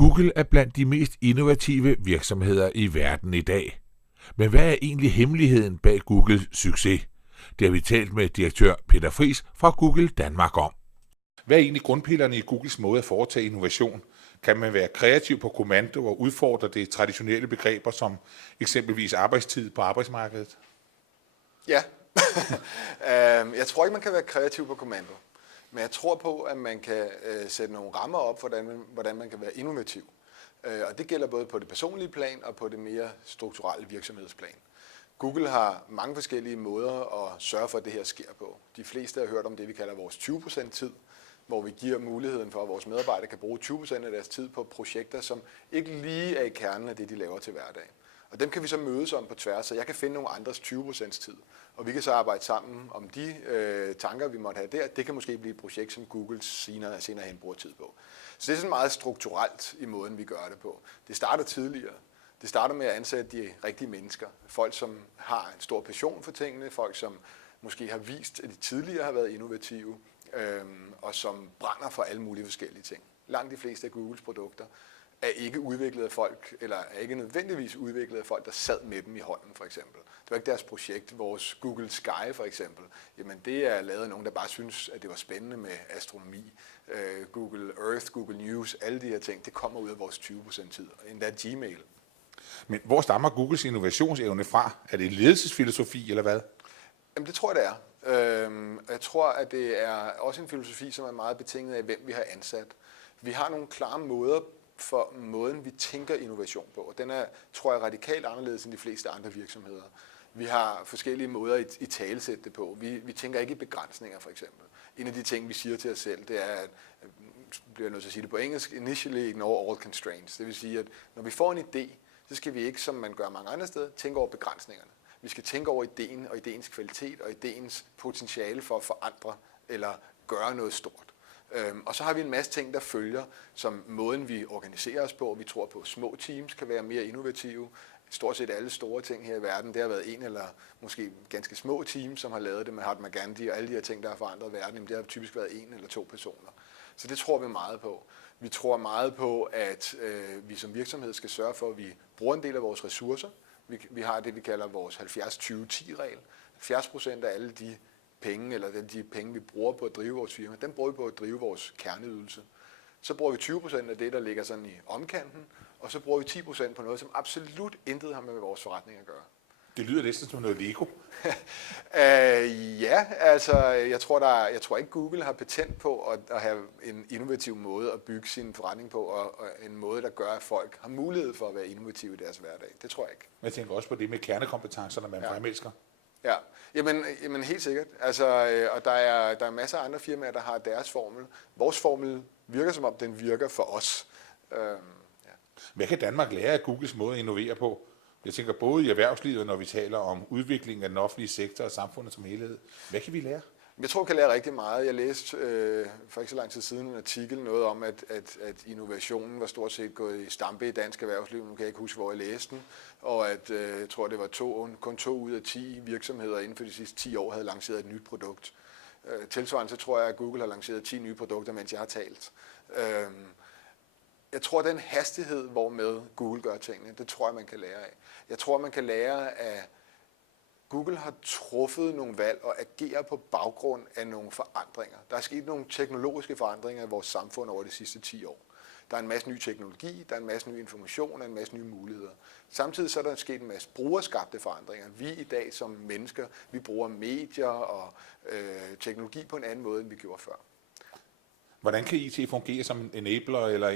Google er blandt de mest innovative virksomheder i verden i dag. Men hvad er egentlig hemmeligheden bag Googles succes? Det har vi talt med direktør Peter Friis fra Google Danmark om. Hvad er egentlig grundpillerne i Googles måde at foretage innovation? Kan man være kreativ på kommando og udfordre de traditionelle begreber som eksempelvis arbejdstid på arbejdsmarkedet? Ja, jeg tror ikke, man kan være kreativ på kommando. Men jeg tror på, at man kan sætte nogle rammer op for, hvordan man kan være innovativ. Og det gælder både på det personlige plan og på det mere strukturelle virksomhedsplan. Google har mange forskellige måder at sørge for, at det her sker på. De fleste har hørt om det, vi kalder vores 20% tid, hvor vi giver muligheden for, at vores medarbejdere kan bruge 20% af deres tid på projekter, som ikke lige er i kernen af det, de laver til hverdag. Og dem kan vi så mødes om på tværs, så jeg kan finde nogle andres 20% tid. Og vi kan så arbejde sammen om de tanker, vi måtte have der. Det kan måske blive et projekt, som Google senere hen bruger tid på. Så det er sådan meget strukturelt i måden, vi gør det på. Det starter tidligere. Det starter med at ansætte de rigtige mennesker. Folk, som har en stor passion for tingene. Folk, som måske har vist, at de tidligere har været innovative. Og som brænder for alle mulige forskellige ting. Langt de fleste af Googles produkter er ikke udviklet af folk, eller er ikke nødvendigvis udviklet af folk, der sad med dem i hånden, for eksempel. Det var ikke deres projekt. Vores Google Sky, for eksempel, jamen det er lavet af nogen, der bare synes, at det var spændende med astronomi. Google Earth, Google News, alle de her ting, det kommer ud af vores 20% tid. Endda Gmail. Men hvor stammer Googles innovationsevne fra? Er det ledelsesfilosofi, eller hvad? Jamen det tror jeg, det er. Jeg tror, at det er også en filosofi, som er meget betinget af, hvem vi har ansat. Vi har nogle klare måder for måden, vi tænker innovation på. Og den er, tror jeg, radikalt anderledes end de fleste andre virksomheder. Vi har forskellige måder i talesætte det på. Vi tænker ikke i begrænsninger, for eksempel. En af de ting, vi siger til os selv, det er, at bliver nødt til at sige det på engelsk, initially ignore all constraints. Det vil sige, at når vi får en idé, så skal vi ikke, som man gør mange andre steder, tænke over begrænsningerne. Vi skal tænke over ideen og ideens kvalitet og ideens potentiale for at forandre eller gøre noget stort. Og så har vi en masse ting, der følger, som måden vi organiserer os på. Vi tror på, at små teams kan være mere innovative. Stort set alle store ting her i verden, det har været en eller måske ganske små teams, som har lavet det med Mahatma Gandhi og alle de her ting, der har forandret verden. Det har typisk været en eller to personer. Så det tror vi meget på. Vi tror meget på, at vi som virksomhed skal sørge for, at vi bruger en del af vores ressourcer. Vi har det, vi kalder vores 70-20-10-regel. 70% af alle de penge, eller de penge, vi bruger på at drive vores firma, dem bruger vi på at drive vores kerneydelse. Så bruger vi 20% af det, der ligger sådan i omkanten, og så bruger vi 10% på noget, som absolut intet har med vores forretning at gøre. Det lyder næsten som noget Lego. Ja, altså jeg tror ikke Google har patent på at have en innovativ måde at bygge sin forretning på, og en måde, der gør, at folk har mulighed for at være innovative i deres hverdag. Det tror jeg ikke. Jeg tænker også på det med kernekompetencer, når man fremelsker. Ja, jamen helt sikkert. Altså, og der er masser af andre firmaer, der har deres formel. Vores formel virker, som om den virker for os. Ja. Hvad kan Danmark lære af Googles måde at innovere på? Jeg tænker både i erhvervslivet, når vi taler om udviklingen af den offentlige sektor og samfundet som helhed. Hvad kan vi lære? Jeg tror, vi kan lære rigtig meget. Jeg læste for ikke så lang tid siden en artikel noget om, at innovationen var stort set gået i stampe i dansk erhvervsliv. Nu kan jeg ikke huske, hvor jeg læste den. Og at jeg tror, det var kun 2 ud af 10 virksomheder inden for de sidste 10 år havde lanceret et nyt produkt. Tilsvarende så tror jeg, at Google har lanceret 10 nye produkter, mens jeg har talt. Jeg tror, den hastighed, hvormed Google gør tingene, det tror jeg, man kan lære af. Jeg tror, man kan lære af Google har truffet nogle valg og agerer på baggrund af nogle forandringer. Der er sket nogle teknologiske forandringer i vores samfund over de sidste 10 år. Der er en masse ny teknologi, der er en masse ny information, der er en masse nye muligheder. Samtidig så er der sket en masse brugerskabte forandringer. Vi i dag som mennesker, vi bruger medier og teknologi på en anden måde, end vi gjorde før. Hvordan kan IT fungere som en enabler eller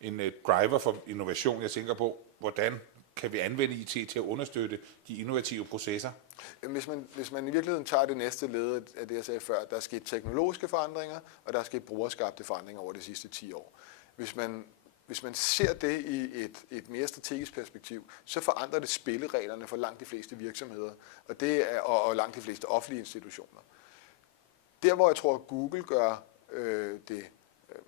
en driver for innovation? Jeg tænker på, hvordan kan vi anvende IT til at understøtte de innovative processer? Hvis man i virkeligheden tager det næste led af det, jeg sagde før, der er sket teknologiske forandringer, og der er sket brugerskabte forandringer over de sidste 10 år. Hvis man ser det i et mere strategisk perspektiv, så forandrer det spillereglerne for langt de fleste virksomheder, og langt de fleste offentlige institutioner. Der, hvor jeg tror, at Google gør det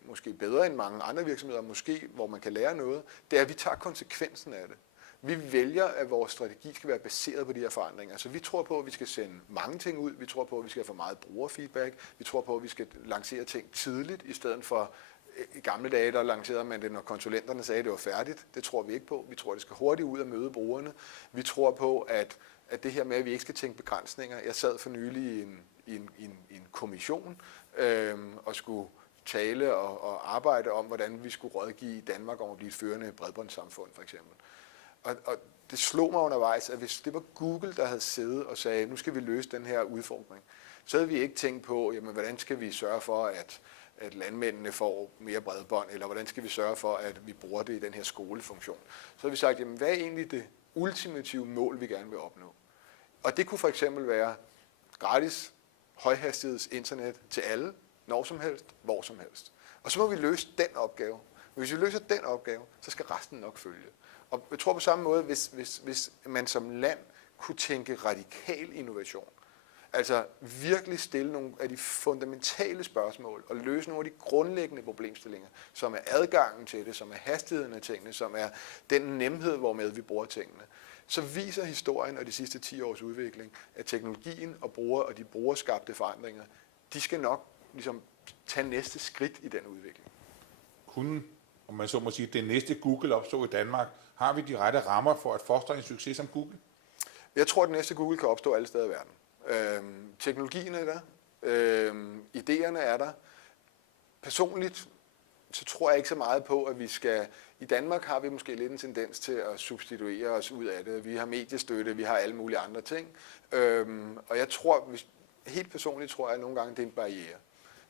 måske bedre end mange andre virksomheder, måske hvor man kan lære noget, det er, at vi tager konsekvensen af det. Vi vælger, at vores strategi skal være baseret på de her forandringer. Så vi tror på, at vi skal sende mange ting ud. Vi tror på, at vi skal få meget brugerfeedback. Vi tror på, at vi skal lancere ting tidligt, i stedet for I gamle dage, der lancerede man det, når konsulenterne sagde, at det var færdigt. Det tror vi ikke på. Vi tror, det skal hurtigt ud og møde brugerne. Vi tror på, at det her med, at vi ikke skal tænke begrænsninger. Jeg sad for nylig i en kommission og skulle tale og arbejde om, hvordan vi skulle rådgive Danmark om at blive et førende bredbåndssamfund, for eksempel. Og det slog mig undervejs, at hvis det var Google, der havde siddet og sagde, nu skal vi løse den her udfordring, så havde vi ikke tænkt på, jamen, hvordan skal vi sørge for, at landmændene får mere bredbånd, eller hvordan skal vi sørge for, at vi bruger det i den her skolefunktion. Så har vi sagt, jamen, hvad er egentlig det ultimative mål, vi gerne vil opnå? Og det kunne for eksempel være gratis højhastigheds internet til alle, når som helst, hvor som helst. Og så må vi løse den opgave. Hvis vi løser den opgave, så skal resten nok følge. Og jeg tror på samme måde, hvis man som land kunne tænke radikal innovation, altså virkelig stille nogle af de fundamentale spørgsmål og løse nogle af de grundlæggende problemstillinger, som er adgangen til det, som er hastigheden af tingene, som er den nemhed, hvormed vi bruger tingene, så viser historien og de sidste 10 års udvikling, at teknologien og de brugerskabte forandringer, de skal nok ligesom tage næste skridt i den udvikling. Kunne, om man så må sige, det næste Google opstå i Danmark, har vi de rette rammer for at fostre en succes som Google? Jeg tror, at det næste Google kan opstå alle steder i verden. Teknologien er der, idéerne er der. Personligt så tror jeg ikke så meget på, at vi skal... I Danmark har vi måske lidt en tendens til at substituere os ud af det. Vi har mediestøtte, vi har alle mulige andre ting. Og jeg tror, helt personligt tror jeg, at nogle gange det er en barriere.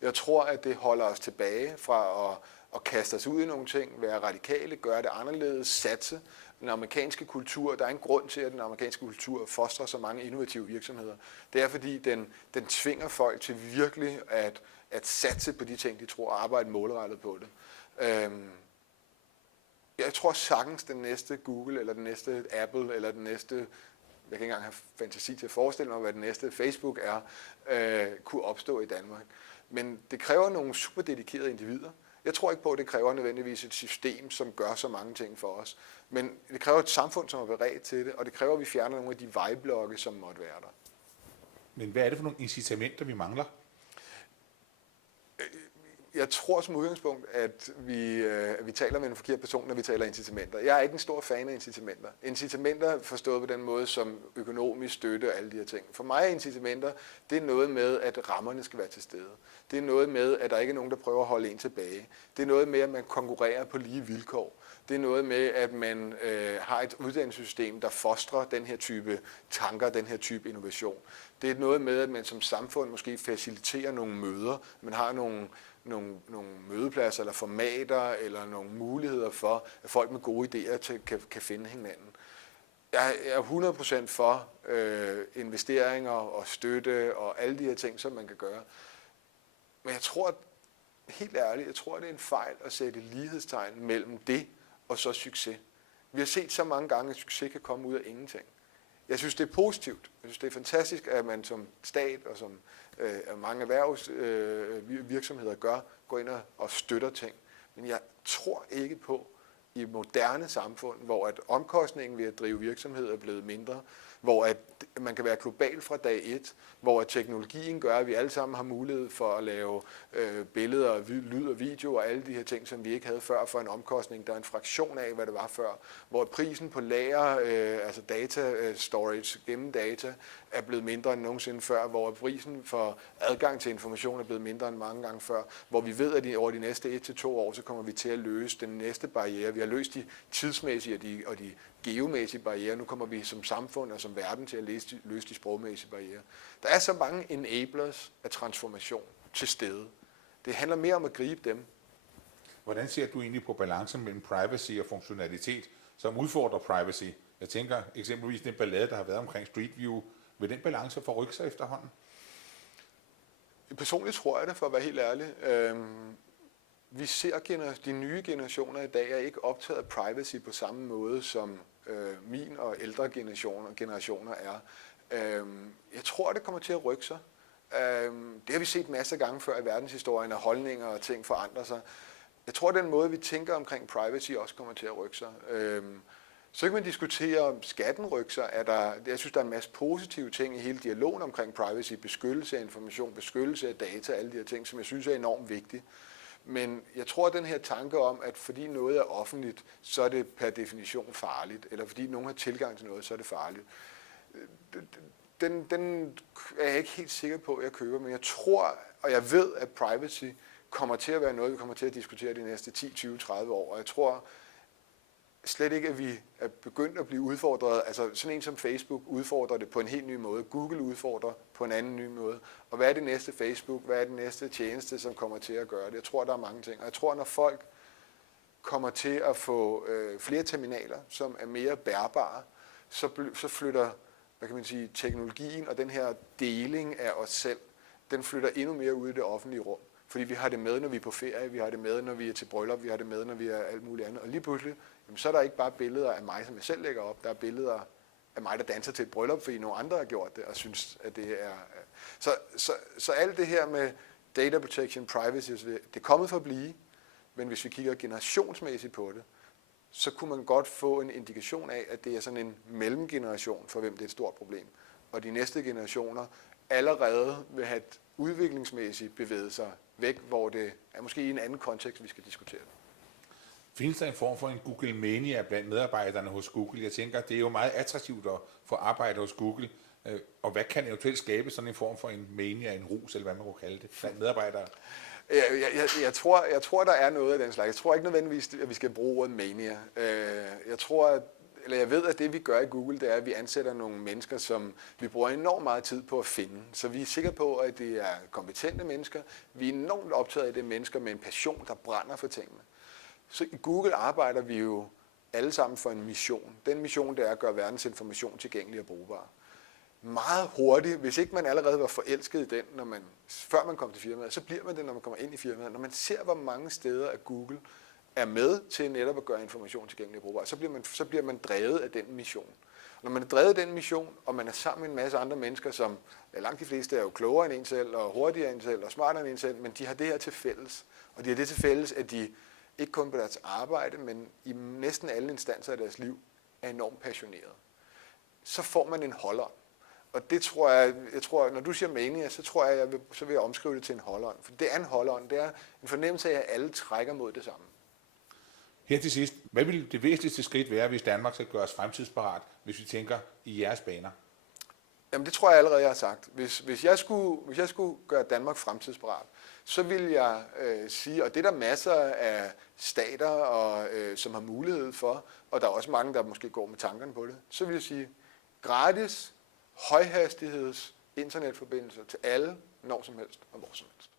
Jeg tror, at det holder os tilbage fra at kaste os ud i nogle ting, være radikale, gøre det anderledes, satse. Den amerikanske kultur, der er en grund til, at den amerikanske kultur fostrer så mange innovative virksomheder. Det er, fordi den tvinger folk til virkelig at satse på de ting, de tror, og arbejde målrettet på det. Jeg tror sagtens, den næste Google, eller den næste Apple, eller den næste, jeg kan ikke engang have fantasi til at forestille mig, hvad den næste Facebook er, kunne opstå i Danmark. Men det kræver nogle super dedikerede individer. Jeg tror ikke på, at det kræver nødvendigvis et system, som gør så mange ting for os. Men det kræver et samfund, som er beredt til det, og det kræver, at vi fjerner nogle af de vejblokke, som måtte være der. Men hvad er det for nogle incitamenter, vi mangler? Jeg tror som udgangspunkt, at vi taler med en forkert person, når vi taler incitamenter. Jeg er ikke en stor fan af incitamenter. Incitamenter forstået på den måde som økonomisk støtte og alle de her ting. For mig er incitamenter, det er noget med, at rammerne skal være til stede. Det er noget med, at der ikke er nogen, der prøver at holde en tilbage. Det er noget med, at man konkurrerer på lige vilkår. Det er noget med, at man har et uddannelsessystem, der fostrer den her type tanker, den her type innovation. Det er noget med, at man som samfund måske faciliterer nogle møder. Man har nogle mødepladser eller formater eller nogle muligheder for, at folk med gode idéer kan finde hinanden. Jeg er 100% for investeringer og støtte og alle de her ting, som man kan gøre. Men jeg tror, helt ærligt, jeg tror, det er en fejl at sætte lighedstegn mellem det og så succes. Vi har set så mange gange, at succes kan komme ud af ingenting. Jeg synes, det er positivt. Jeg synes, det er fantastisk, at man som stat og som mange erhvervsvirksomheder går ind og støtter ting. Men jeg tror ikke på, i et moderne samfund, hvor at omkostningen ved at drive virksomhed er blevet mindre, hvor at man kan være global fra dag 1, hvor at teknologien gør, at vi alle sammen har mulighed for at lave billeder, lyd og video og alle de her ting, som vi ikke havde før, for en omkostning, der er en fraktion af, hvad det var før, hvor prisen på lager, altså data storage, gennem data, er blevet mindre end nogensinde før, hvor prisen for adgang til information er blevet mindre end mange gange før, hvor vi ved, at over de næste 1-2 år, så kommer vi til at løse den næste barriere. Vi har løst de tidsmæssige og de geomæssige barrierer. Nu kommer vi som samfund og som verden til at løse de sprogmæssige barrierer. Der er så mange enablers af transformation til stede. Det handler mere om at gribe dem. Hvordan ser du egentlig på balancen mellem privacy og funktionalitet, som udfordrer privacy? Jeg tænker eksempelvis den ballade, der har været omkring Street View. Vil den balance forrykke sig efterhånden? Personligt tror jeg det, for at være helt ærlig. Vi ser, de nye generationer i dag er ikke optaget af privacy på samme måde, som min og ældre generationer er. Jeg tror, det kommer til at rykke sig. Det har vi set masser af gange før i verdenshistorien, at holdninger og ting forandrer sig. Jeg tror, at den måde, vi tænker omkring privacy, også kommer til at rykke sig. Så kan man diskutere, om skatten rykker sig. Jeg synes, der er en masse positive ting i hele dialogen omkring privacy, beskyttelse af information, beskyttelse af data, alle de her ting, som jeg synes er enormt vigtige. Men jeg tror, at den her tanke om, at fordi noget er offentligt, så er det per definition farligt, eller fordi nogen har tilgang til noget, så er det farligt. Den er jeg ikke helt sikker på, at jeg køber, men jeg tror, og jeg ved, at privacy kommer til at være noget, vi kommer til at diskutere de næste 10, 20, 30 år, og jeg tror slet ikke, at vi er begyndt at blive udfordret. Altså sådan en som Facebook udfordrer det på en helt ny måde. Google udfordrer på en anden ny måde. Og hvad er det næste Facebook? Hvad er det næste tjeneste, som kommer til at gøre det? Jeg tror, der er mange ting. Og jeg tror, når folk kommer til at få flere terminaler, som er mere bærbare, så flytter, hvad kan man sige, teknologien og den her deling af os selv, den flytter endnu mere ud i det offentlige rum. Fordi vi har det med, når vi er på ferie, vi har det med, når vi er til bryllup, vi har det med, når vi er alt muligt andet. Og lige pludselig, jamen, så er der ikke bare billeder af mig, som jeg selv lægger op. Der er billeder af mig, der danser til et bryllup, fordi nogle andre har gjort det, og synes, at det er... Så alt det her med data protection, privacy, det er kommet for at blive, men hvis vi kigger generationsmæssigt på det, så kunne man godt få en indikation af, at det er sådan en mellemgeneration, for hvem det er et stort problem. Og de næste generationer allerede vil have et udviklingsmæssigt bevæget sig væk, hvor det er måske i en anden kontekst, vi skal diskutere det. Findes der en form for en Google Mania blandt medarbejderne hos Google? Jeg tænker, det er jo meget attraktivt at få arbejde hos Google, og hvad kan eventuelt skabe sådan en form for en mania, en rus, eller hvad man kan kalde det, blandt medarbejdere? Jeg tror, der er noget af den slags. Jeg tror ikke nødvendigvis, at vi skal bruge ordet mania. Jeg ved, at det vi gør i Google, det er, at vi ansætter nogle mennesker, som vi bruger enormt meget tid på at finde. Så vi er sikre på, at det er kompetente mennesker. Vi er enormt optaget af det mennesker med en passion, der brænder for tingene. Så i Google arbejder vi jo alle sammen for en mission. Den mission, det er at gøre verdens information tilgængelig og brugbar. Meget hurtigt, hvis ikke man allerede var forelsket i den, før man kom til firmaet, så bliver man det, når man kommer ind i firmaet. Når man ser, hvor mange steder at Google er med til netop at gøre information tilgængelig og brugbar, så bliver man drevet af den mission. Når man er drevet af den mission, og man er sammen med en masse andre mennesker, som langt de fleste er jo klogere end en selv, og hurtigere end en selv, og smartere end en selv, men de har det her til fælles. Og de har det til fælles, at de ikke kun på deres arbejde, men i næsten alle instanser af deres liv, er enormt passionerede. Så får man en holdånd. Og det tror jeg, når du siger mania, så vil jeg omskrive det til en holdånd. For det er en holdånd, det er en fornemmelse af, at alle trækker mod det samme. Her til sidst, hvad vil det væsentligste skridt være, hvis Danmark skal gøres fremtidsparat, hvis vi tænker i jeres baner? Jamen det tror jeg allerede, jeg har sagt. Hvis jeg skulle gøre Danmark fremtidsparat, så vil jeg sige, og det er der masser af stater, som har mulighed for, og der er også mange, der måske går med tankerne på det, så vil jeg sige, gratis, højhastigheds internetforbindelser til alle, når som helst og hvor som helst.